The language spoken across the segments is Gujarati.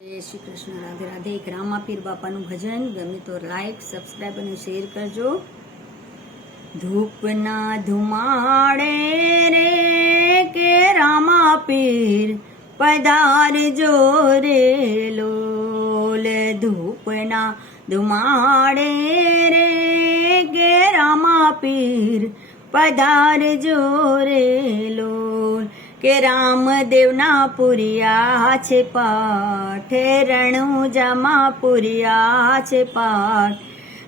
શ્રી કૃષ્ણ. રાધે રાધે. એક રામાપીર બાપાનું ભજન. ગમે તો લાઈક સબસ્ક્રાઈબ અને શેર કરજો. ધૂપના ધુમાડે રે કે રામાપીર પધારજો રે લોલ. ધૂપના ધુમાડે રે કે રામાપીર પધારજો રે લોલ. કે રામદેવના પુરિયા છે પાઠે, રણુજામાં પુરિયા છે પાઠ.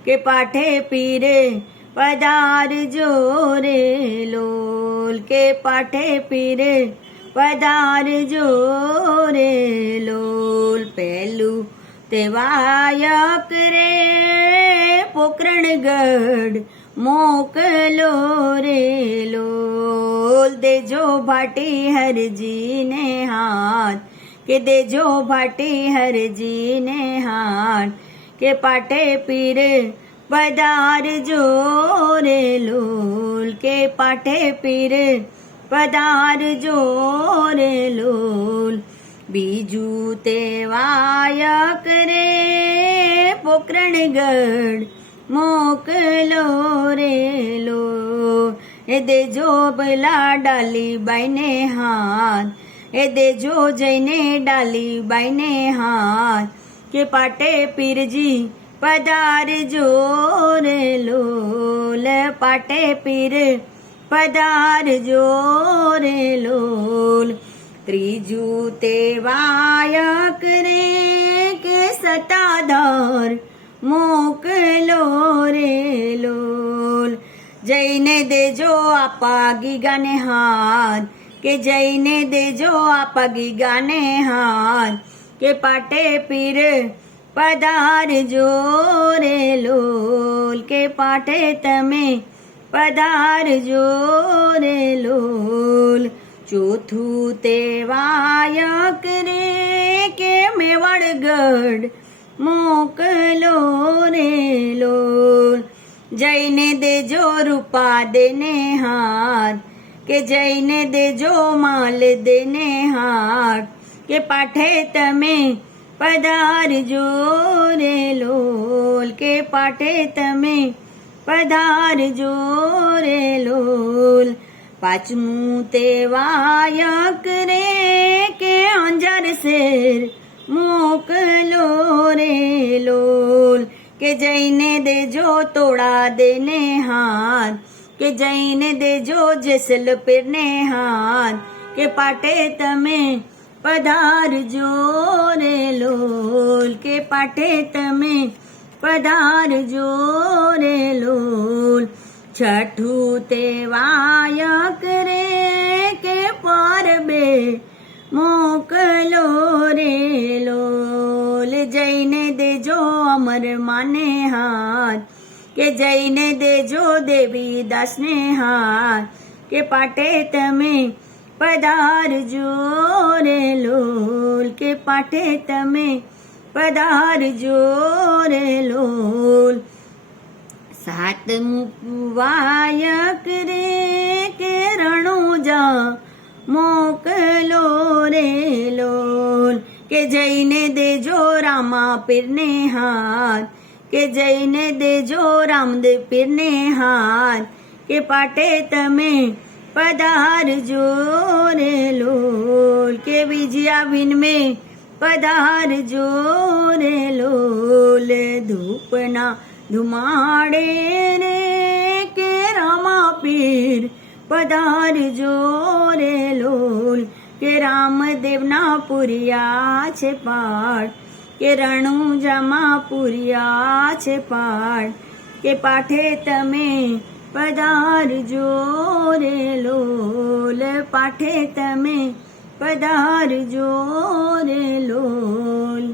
કે પાઠે પીરે પધારજો રે લોલ. કે પાઠે પીરે પધારજો રે લોલ. પહેલું તે વાયક રે પોકરણગઢ. મોકલો રે લોલ. દેજો ભાટી હરજીને હાથ. કે દેજો ભાટી હરજીને હાથ. કે પાટે પીરે પધારજો રે લોલ. કે પાટે પીરે પધારજો રે લોલ. બીજું તે વાયક રે પોકરણગઢ. મોકલો રેલો એ દેજો ભલા ડાલી બાઈને હાથ. એ દેજો જઈને ડાલી બાઈને હાથ. કે પાટે પીરજી પધારજો રેલો લોલ પાટે પીર પધારજો રેલો ત્રીજું તે વાયક રે કે સતાધાર મોકલો રે લોલ. જઈને દેજો આપા ગીગાને હાથ. કે જઈને દેજો આપા ગીગાને હાથ. કે પાટે પીર પધારજો રે લોલ. કે પાટે તમે પધારજો રે લોલ. ચોથું તેવાયક રે કે મેવાડગઢ મોકલો રે લોલ જઈને દેજો રૂપા દેને હાથ કે જઈને દેજો માલ દેને હાથ કે પાઠે તમે પધારજો રે લોલ કે પાઠે તમે પધારજો રે લોલ પાંચમું તે વાયક રે કે અંજાર શેર મોકલો રે લોલ, કે જઈને દેજો તોડા દેને હાથ, કે જઈને દેજો જેસલ પીરને હાથ, કે પાટે તમે પધારજો રે લોલ, કે પાટે તમે પધારજો રે લોલ. છઠું તે વાયક રે કે પરબે મોકલો અમર માને હાથ કે જઈને દેજો દેવી દાસને હાથ કે પાટે તમે પધારજો રે લોલ કે પાટે તમે પધારજો રે લોલ સાત વાયક રે કે રણુજા કે જઈને દેજો રામા પીરને હાથ, કે જઈને દેજો રામદેવ પીરને હાથ, કે પાટે તમે પધારજો રે લોલ, કે વિજયા વિનમે પધારજો રે લોલ, ધૂપના ધુમાડે રે કે રામા પીર પધારજો રે લોલ કે રામદેવના પુરિયા છે પાઠ, કે રણુજામાં પુરિયા છે પાઠ, કે પાઠે તમે પધારજો રે લોલ, પાઠે તમે પધારજો રે લોલ.